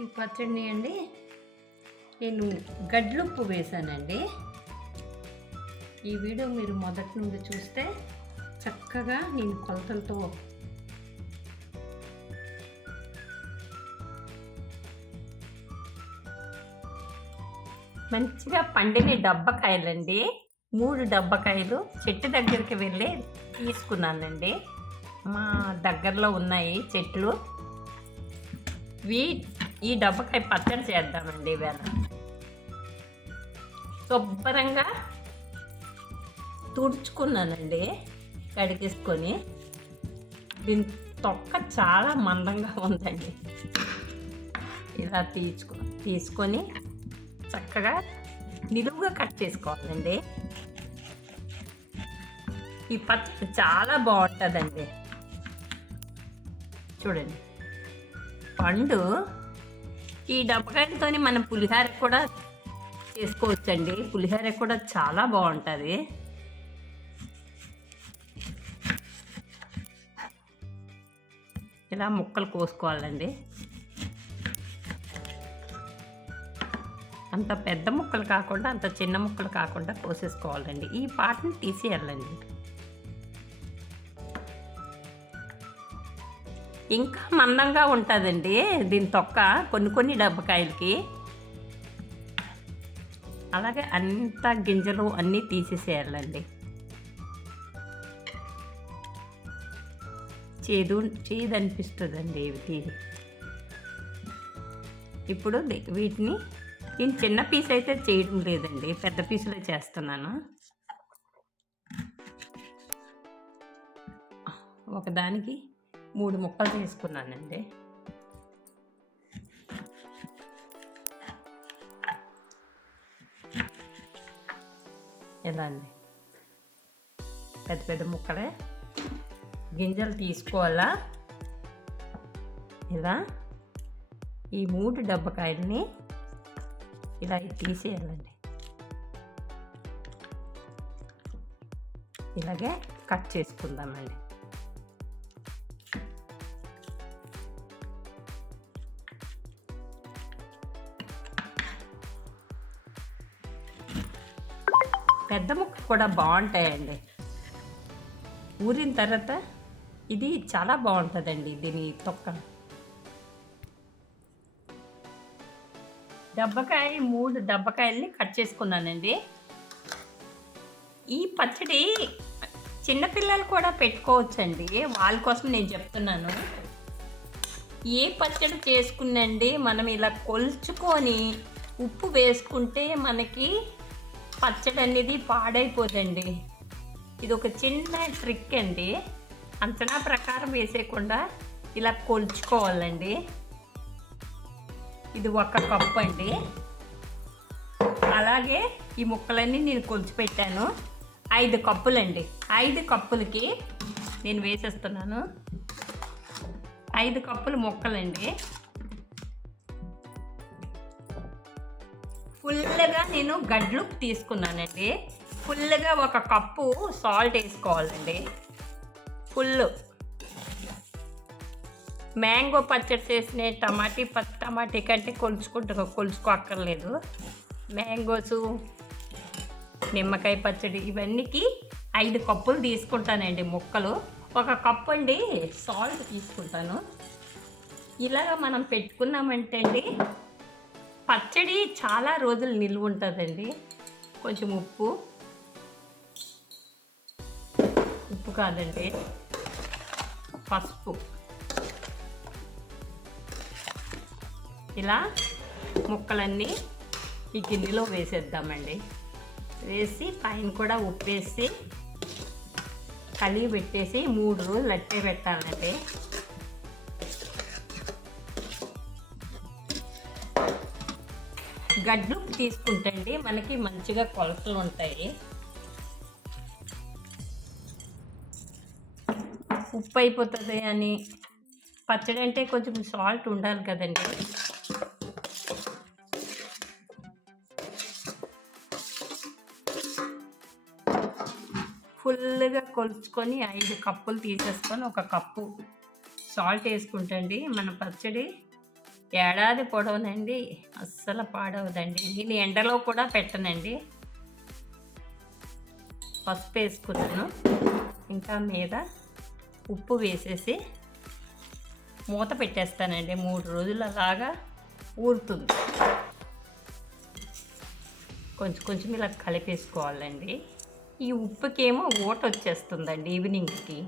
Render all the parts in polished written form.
ఈ పచ్చడిని అండి నేను గడ్లుప్పు వేశానండి. ఈ వీడియో మీరు మొదటి నుండి చూస్తే చక్కగా నేను కొలతలతో మంచిగా పండిన డబ్బకాయలండి, 3 డబ్బకాయలు చెట్టు దగ్గరికి వెళ్ళి తీసుకున్నానండి. మా దగ్గరలో ఉన్నాయి చెట్లు. ఈ డబ్బకాయ పచ్చడి చేద్దామండి ఇవాళ. శుభ్రంగా తుడుచుకున్నానండి, కడిగేసుకొని. దీని తొక్క చాలా మందంగా ఉందండి. ఇలా తీసుకొని చక్కగా నిలువుగా కట్ చేసుకోవాలండి. ఈ పచ్చడి చాలా బాగుంటుందండి. చూడండి, పండు ఈ డబ్బకాయలతో మనం పులిహోర కూడా చేసుకోవచ్చండి. పులిహోర కూడా చాలా బాగుంటుంది. ఇలా ముక్కలు కోసుకోవాలండి. అంత పెద్ద ముక్కలు కాకుండా అంత చిన్న ముక్కలు కాకుండా కోసేసుకోవాలండి. ఈ పాటని తీసేయాలండి. ఇంకా మందంగా ఉంటుందండి దీని తొక్క కొన్ని డబ్బకాయలకి. అలాగే అంత గింజలు అన్నీ తీసేసేయాలండి. చేదు అనిపిస్తుందండి ఇవి. ఇప్పుడు వీటిని నేను చిన్న పీస్ అయితే చేయడం లేదండి, పెద్ద పీసులో చేస్తున్నాను. ఒకదానికి 3 ముక్కలు తీసుకున్నానండి. ఇలా అండి, పెద్ద ముక్కలే. గింజలు తీసుకోవాలా. ఇలా ఈ 3 డబ్బకాయలని ఇలా తీసేయాలండి. ఇలాగే కట్ చేసుకుందామండి. పెద్ద ముక్కలు కూడా బాగుంటాయండి. ఊరిన తర్వాత ఇది చాలా బాగుంటుందండి దీని తొక్క. డబ్బకాయ 3 డబ్బకాయల్ని కట్ చేసుకున్నానండి. ఈ పచ్చడి చిన్నపిల్లలు కూడా పెట్టుకోవచ్చండి, వాళ్ళ కోసం నేను చెప్తున్నాను. ఏ పచ్చడి చేసుకున్నండి మనం ఇలా కొలుచుకొని ఉప్పు వేసుకుంటే మనకి పచ్చడి అనేది పాడైపోదండి. ఇది ఒక చిన్న ట్రిక్ అండి. అంచనా ప్రకారం వేసేయకుండా ఇలా కొలుచుకోవాలండి. ఇది 1 కప్పు అండి. అలాగే ఈ ముక్కలన్నీ నేను కొలిచి పెట్టాను. 5 కప్పులండి. 5 కప్పులకి నేను వేసేస్తున్నాను. 5 కప్పులు ముక్కలండి. ఫుల్గా నేను గడ్లు తీసుకున్నానండి. ఫుల్గా 1 కప్పు సాల్ట్ వేసుకోవాలండి. ఫుల్ మ్యాంగో పచ్చడి చేసిన టమాటీ కంటే కొలుచుకోక్కర్లేదు. మ్యాంగోసు, నిమ్మకాయ పచ్చడి ఇవన్నీకి 5 కప్పులు తీసుకుంటానండి ముక్కలు. 1 కప్పు అండి సాల్ట్ తీసుకుంటాను. ఇలాగ మనం పెట్టుకున్నామంటే అండి పచ్చడి చాలా రోజులు నిల్వ ఉంటుందండి. కొంచెం ఉప్పు కాదండి, పసుపు. ఇలా ముక్కలన్నీ ఈ గిన్నెలో వేసేద్దామండి. వేసి పైన కూడా ఉప్పు వేసి కలిగి పెట్టేసి 3 రోజులు అట్టే పెట్టాలండి. గడ్లు తీసుకుంటండి మనకి మంచిగా కొలతలు ఉంటాయి. ఉప్పు అయిపోతుంది అని పచ్చడి అంటే కొంచెం సాల్ట్ ఉండాలి కదండి. ఫుల్గా కొలుచుకొని 5 కప్పులు తీసేసుకొని 1 కప్పు సాల్ట్ వేసుకుంటండి మన పచ్చడి ఏడాది పొడవునండి అస్సలు పాడవదండి. నేను ఎండలో కూడా పెట్టనండి. పసుపు వేసుకున్నాను, ఇంకా మీద ఉప్పు వేసేసి మూత పెట్టేస్తానండి. 3 రోజులు అలాగా ఊరుతుంది. కొంచెం కొంచెం ఇలా కలిపేసుకోవాలండి. ఈ ఉప్పుకేమో ఊట వచ్చేస్తుందండి ఈవినింగ్కి.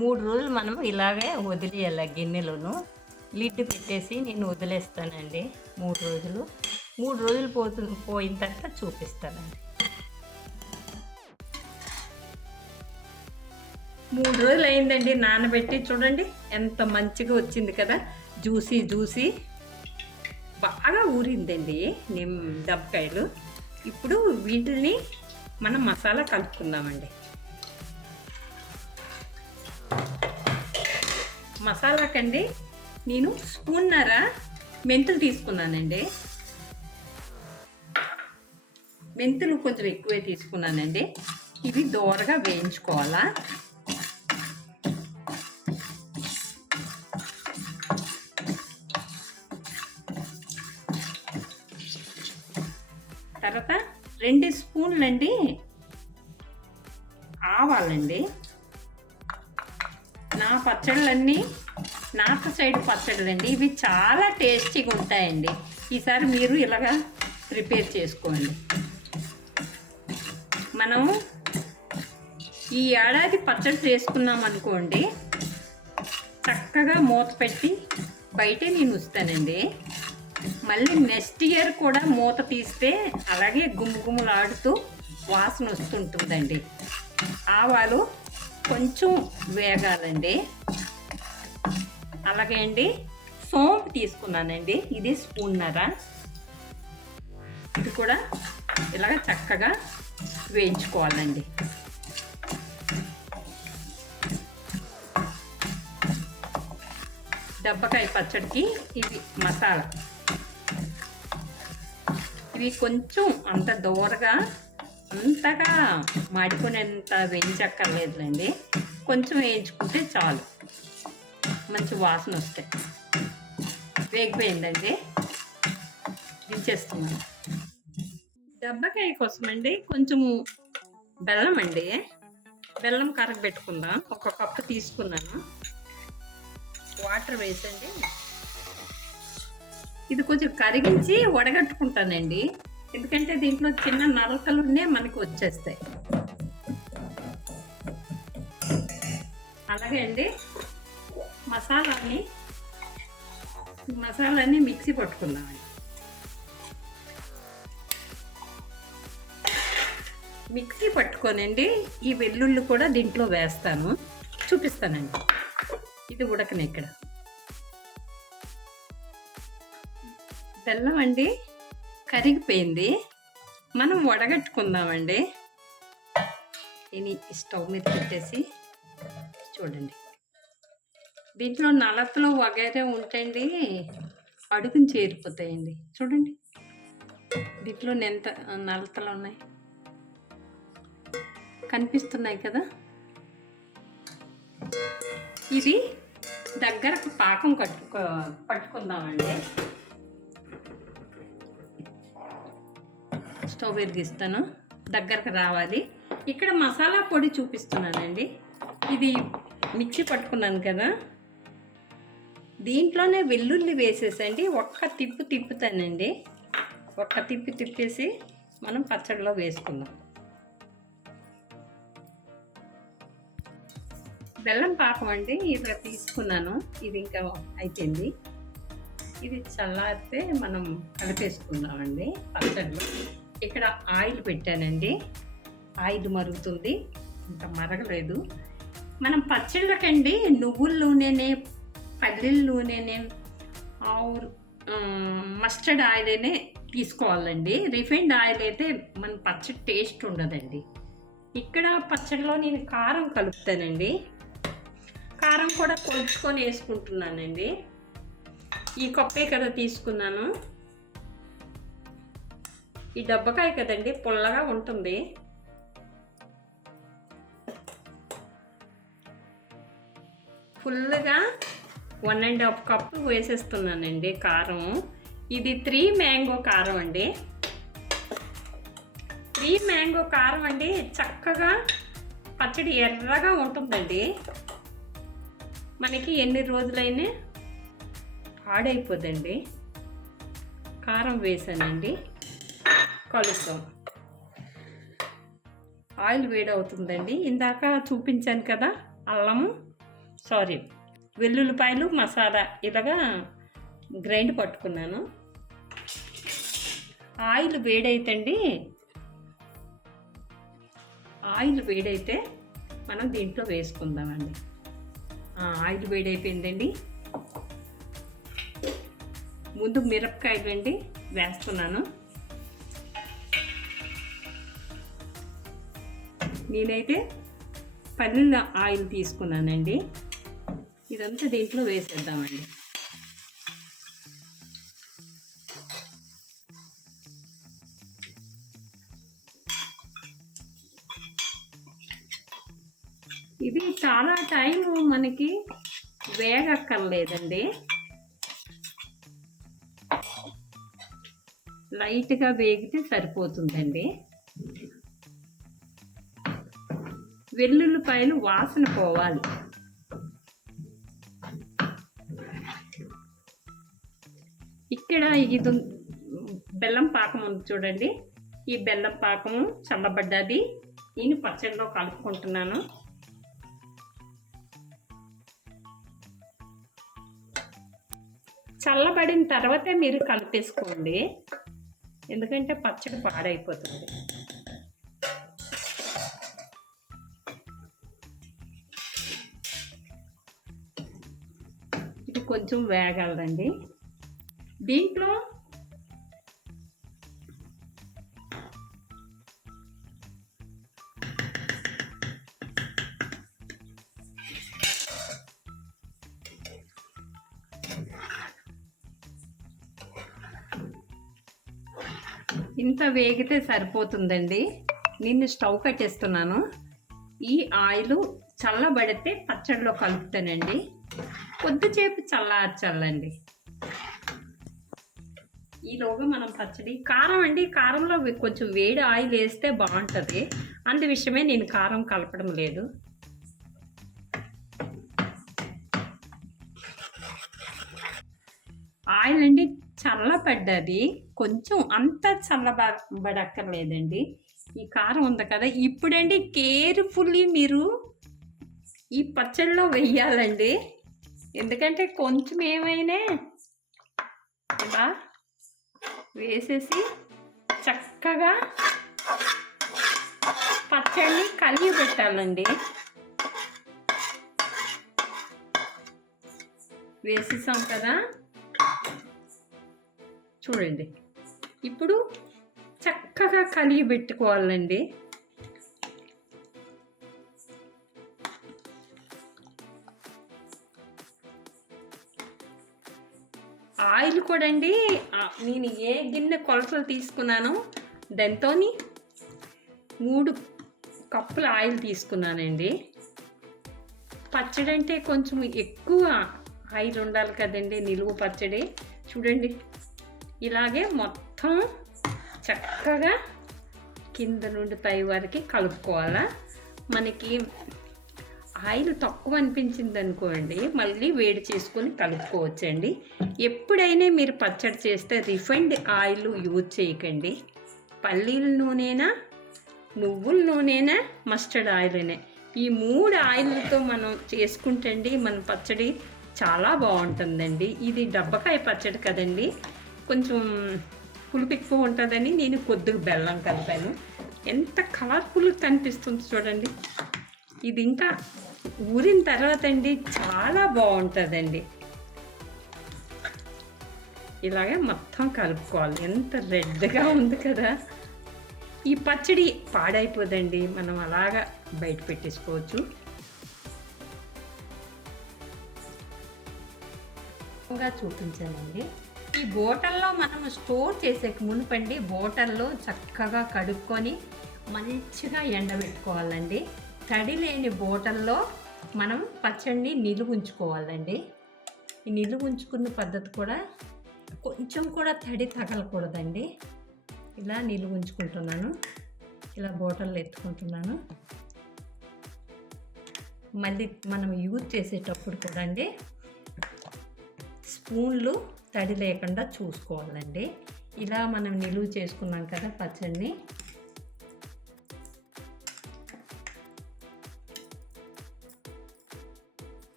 3 రోజులు మనం ఇలాగే వదిలేయాలి గిన్నెలోను. లిడ్ పెట్టేసి నేను వదిలేస్తానండి 3 రోజులు. 3 రోజులు పోయిన తర్వాత చూపిస్తానండి. 3 రోజులు అయిందండి నానబెట్టి. చూడండి ఎంత మంచిగా వచ్చింది కదా, జ్యూసీ జ్యూసీ బాగా ఊరిందండి దబ్బకాయలు. ఇప్పుడు వీటిని మనం మసాలా కలుపుకుందామండి. మసాలాకండి నేను స్పూన్నర మెంతులు తీసుకున్నానండి. మెంతులు కొంచెం ఎక్కువే తీసుకున్నానండి. ఇవి దోరగా వేయించుకోవాలా. తర్వాత 2 స్పూన్లండి ఆవాలండి. నా పచ్చళ్ళన్నీ నార్త్ సైడ్ పచ్చళ్ళండి. ఇవి చాలా టేస్టీగా ఉంటాయండి. ఈసారి మీరు ఇలాగా ప్రిపేర్ చేసుకోండి. మనం ఈ ఏడాది పచ్చడి చేసుకున్నాం అనుకోండి, చక్కగా మూత పెట్టి బయటే నేను ఉంచుతానండి. మళ్ళీ నెక్స్ట్ ఇయర్ కూడా మూత తీస్తే అలాగే గుమ్ముగుమ్ములాడుతూ వాసన వస్తుంటుందండి. ఆవాలు కొంచెం వేగాలండి. అలాగే అండి సోంపు తీసుకున్నానండి, ఇది స్పూన్నర. ఇది కూడా ఇలాగ చక్కగా వేయించుకోవాలండి. దబ్బకాయ పచ్చడికి ఇది మసాలా. ఇవి కొంచెం అంత దూరగా అంతగా మాడిపోయినంత వేయించక్కర్లేదులేండి, కొంచెం వేయించుకుంటే చాలు, మంచి వాసన వస్తాయి. వేగిపోయిందండి, దించేస్తున్నాను. దబ్బకాయ కోసం అండి కొంచెము బెల్లం అండి, బెల్లం కరగబెట్టుకుందాం. 1 కప్పు తీసుకున్నాను. వాటర్ వేసండి. ఇది కొంచెం కరిగించి వడగట్టుకుంటానండి, ఎందుకంటే దీంట్లో చిన్న నలకలున్నే మనకు వచ్చేస్తాయి. అలాగే అండి మసాలాన్ని మిక్సీ పట్టుకుందామండి. మిక్సీ పట్టుకోనండి ఈ వెల్లుల్లి కూడా దీంట్లో వేస్తాను, చూపిస్తానండి. ఇది ఉడకని ఇక్కడ బెల్లం అండి కరిగిపోయింది. మనం వడగట్టుకుందామండి. ఇది స్టవ్ మీద పెట్టేసి చూడండి, దీంట్లో నలతలు వగైరే ఉంటాయండి, అడుగుని చేరిపోతాయండి. చూడండి దీంట్లో ఎంత నలతలు ఉన్నాయి, కనిపిస్తున్నాయి కదా. ఇది దగ్గరకు పాకం పట్టుకుందామండి. స్టవ్ వెలిగిస్తాను, దగ్గరకు రావాలి. ఇక్కడ మసాలా పొడి చూపిస్తున్నానండి. ఇది మిక్సీ పట్టుకున్నాను కదా, దీంట్లోనే వెల్లుల్లి వేసేసండి ఒక్క తిప్పుతానండి. ఒక్క తిప్పేసి మనం పచ్చడిలో వేసుకుందాం. బెల్లం పాకం అండి ఇలా తీసుకున్నాను, ఇది ఇంకా అయిపోయింది. ఇది చల్లారితే మనం కలిపేసుకుందామండి పచ్చడిలో. ఇక్కడ ఆయిల్ పెట్టానండి, ఆయిల్ మరుగుతుంది, ఇంకా మరగలేదు. మనం పచ్చళ్ళకండి నువ్వుల నూనెనే, పల్లీల నూనెనే, మస్టర్డ్ ఆయిల్ తీసుకోవాలండి. రిఫైన్డ్ ఆయిల్ అయితే మన పచ్చడి టేస్ట్ ఉండదండి. ఇక్కడ పచ్చడిలో నేను కారం కలుపుతానండి. కారం కూడా కొలుచుకొని వేసుకుంటున్నానండి. ఈ కప్పే కదా తీసుకున్నాను. ఈ దబ్బకాయ కదండి పుల్లగా ఉంటుంది. ఫుల్గా 1½ కప్పు వేసేస్తున్నానండి కారం. ఇది 3 మ్యాంగో కారం అండి. 3 మ్యాంగో కారం అండి, చక్కగా పచ్చడి ఎర్రగా ఉంటుందండి. మనకి ఎన్ని రోజులైనా పాడైపోదండి. కారం వేసానండి, కలుస్తాం. ఆయిల్ వేడవుతుందండి. ఇందాక చూపించాను కదా, వెల్లుల్లిపాయలు మసాలా ఇలాగా గ్రైండ్ పట్టుకున్నాను. ఆయిల్ వేడైతే మనం దీంట్లో వేసుకుందామండి. ఆయిల్ వేడైపోయిందండి. ముందు మిరపకాయలు అండి వేస్తున్నాను. నేనైతే పల్లీల ఆయిల్ తీసుకున్నానండి. ఇదంతా దీంట్లో వేసేద్దామండి. ఇది చాలా టైం మనకి వేగక్కర్లేదండి. లైట్గా వేగితే సరిపోతుందండి. వెల్లుల్లిపాయలు వాసన పోవాలి. ఇక్కడ ఇది బెల్లం పాకం ఉంది చూడండి. ఈ బెల్లం పాకము చల్లబడ్డది. నేను పచ్చడిలో కలుపుకుంటున్నాను. చల్లబడిన తర్వాతే మీరు కలిపేసుకోండి, ఎందుకంటే పచ్చడి పాడైపోతుంది. ఇది కొంచెం వేగాలండి. దీంట్లో ఇంత వేగితే సరిపోతుందండి. నేను స్టవ్ కట్టేస్తున్నాను. ఈ ఆయిల్ చల్లబడితే పచ్చడిలో కలుపుతానండి. కొద్దిసేపు చల్లార్చాలండి. ఈలోగా మనం పచ్చడి కారం అండి, కారంలో కొంచెం వేడి ఆయిల్ వేస్తే బాగుంటుంది. అందు విషయమే నేను కారం కలపడం లేదు. ఆయిల్ అండి చల్లబడ్డది, కొంచెం అంత చల్లబడక్కర్లేదండి. ఈ కారం ఉంది కదా, ఇప్పుడండి కేర్ఫుల్లీ మీరు ఈ పచ్చడిలో వెయ్యాలండి. ఎందుకంటే కొంచెం ఏమైనా ఇలా వేసేసి చక్కగా పచ్చడిని కలిగి పెట్టాలండి. వేసేసాం కదా, చూడండి. ఇప్పుడు చక్కగా కలిగి పెట్టుకోవాలండి. ఆయిల్ కూడా అండి, నేను ఏ గిన్నె కొలతలు తీసుకున్నానో దాంతో 3 కప్పుల ఆయిల్ తీసుకున్నానండి. పచ్చడి అంటే కొంచెం ఎక్కువ ఆయిల్ ఉండాలి కదండి, నిలువ పచ్చడి. చూడండి, ఇలాగే మొత్తం చక్కగా కింద నుండి పై వరకు కలుపుకోవాలా. మనకి ఆయిల్ తక్కువ అనిపించింది అనుకోండి, మళ్ళీ వేడి చేసుకొని కలుపుకోవచ్చండి. ఎప్పుడైనా మీరు పచ్చడి చేస్తే రిఫైన్డ్ ఆయిల్ యూజ్ చేయకండి. పల్లీల నూనెనా, నువ్వుల నూనెనా, మస్టర్డ్ ఆయిల్నే, ఈ 3 ఆయిల్తో మనం చేసుకుంటండి మన పచ్చడి చాలా బాగుంటుందండి. ఇది డబ్బకాయ పచ్చడి కదండి, కొంచెం పులుపు ఎక్కువ ఉంటుందని నేను కొద్దిగా బెల్లం కలిపాను. ఎంత కలర్ఫుల్ కనిపిస్తుంది చూడండి. ఇది ఇంకా ఊరిన తర్వాత అండి చాలా బాగుంటుందండి. ఇలాగే మొత్తం కలుపుకోవాలి. ఎంత రెడ్గా ఉంది కదా. ఈ పచ్చడి పాడైపోదండి, మనం అలాగా బయట పెట్టేసుకోవచ్చు. చూపించానండి. ఈ బోటల్లో మనం స్టోర్ చేసే మునుపండి బోటల్లో చక్కగా కడుక్కొని మంచిగా ఎండబెట్టుకోవాలండి. తడి లేని బోటల్లో మనం పచ్చడిని నిలువ ఉంచుకోవాలండి. ఈ నిలువ ఉంచుకున్న పద్ధతి కూడా కొంచెం కూడా తడి తగలకూడదండి. ఇలా నిలువ ఉంచుకుంటున్నాను, ఇలా బాటిల్లో ఎత్తుకుంటున్నాను. మళ్ళీ మనం యూజ్ చేసేటప్పుడు కూడా అండి స్పూన్లు తడి లేకుండా చూసుకోవాలండి. ఇలా మనం నిలువ చేసుకున్నాం కదా పచ్చడిని,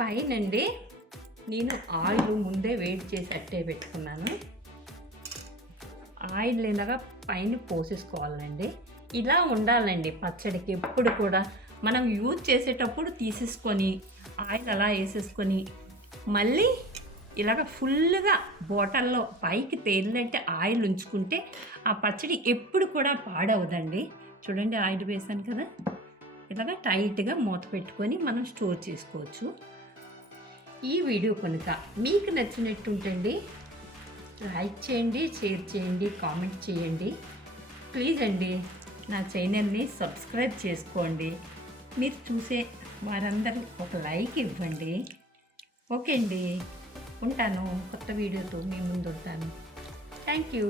పైనండి నేను ఆయిల్ ముందే వేడి చేసి అట్టే పెట్టుకున్నాను. ఆయిల్ ఇలాగా పైన పోసేసుకోవాలండి. ఇలా ఉండాలండి పచ్చడికి. ఎప్పుడు కూడా మనం యూజ్ చేసేటప్పుడు తీసేసుకొని ఆయిల్ అలా వేసేసుకొని మళ్ళీ ఇలాగ ఫుల్గా బాటిల్లో పైకి తేలినట్టే ఆయిల్ ఉంచుకుంటే ఆ పచ్చడి ఎప్పుడు కూడా పాడవదండి. చూడండి ఆయిల్ వేసాను కదా, ఇలాగ టైట్గా మూత పెట్టుకొని మనం స్టోర్ చేసుకోవచ్చు. ఈ వీడియో కనుక మీకు నచ్చినట్టుంటండి లైక్ చేయండి, షేర్ చేయండి, కామెంట్ చేయండి. ప్లీజ్ అండి నా ఛానల్ని సబ్స్క్రైబ్ చేసుకోండి. మీరు చూసే వారందరూ ఒక లైక్ ఇవ్వండి. ఓకే అండి, ఉంటాను. కొత్త వీడియోతో మీ ముందు ఉంటాను. Thank you.